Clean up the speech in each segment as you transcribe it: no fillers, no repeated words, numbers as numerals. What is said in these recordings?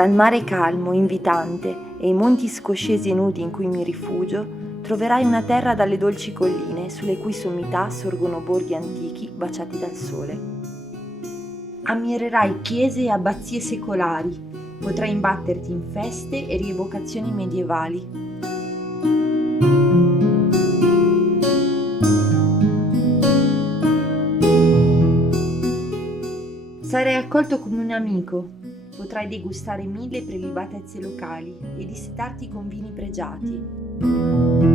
Tra il mare calmo, invitante, e i monti scoscesi e nudi in cui mi rifugio, troverai una terra dalle dolci colline, sulle cui sommità sorgono borghi antichi baciati dal sole. Ammirerai chiese e abbazie secolari, potrai imbatterti in feste e rievocazioni medievali. Sarai accolto come un amico, potrai degustare 1000 prelibatezze locali e dissetarti con vini pregiati.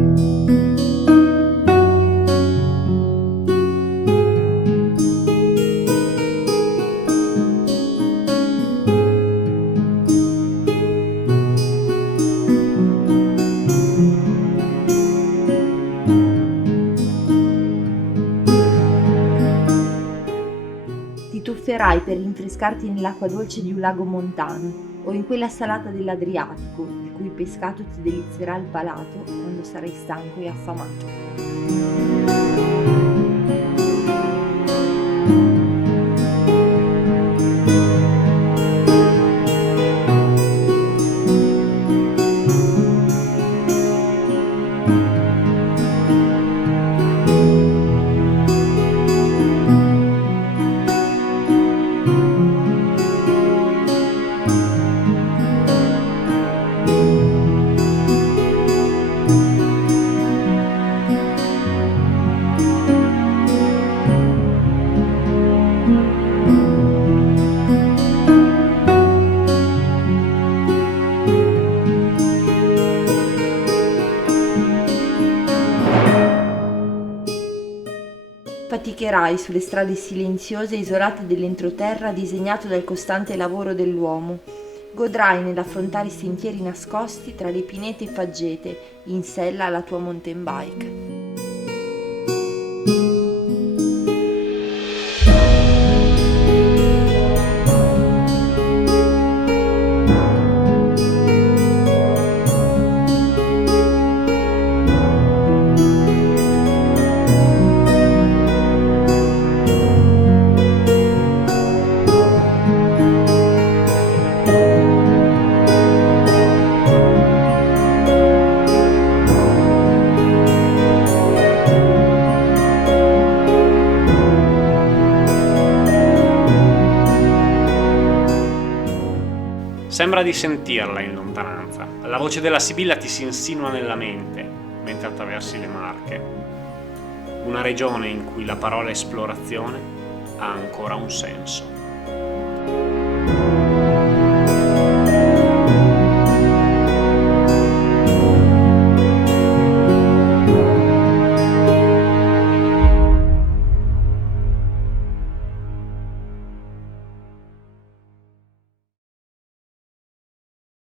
Ti tufferai per rinfrescarti nell'acqua dolce di un lago montano o in quella salata dell'Adriatico, il cui pescato ti delizierà il palato quando sarai stanco e affamato. Faticherai sulle strade silenziose e isolate dell'entroterra disegnato dal costante lavoro dell'uomo. Godrai nell'affrontare i sentieri nascosti tra le pinete e faggete in sella alla tua mountain bike. Sembra di sentirla in lontananza. La voce della Sibilla ti si insinua nella mente mentre attraversi le Marche. Una regione in cui la parola esplorazione ha ancora un senso.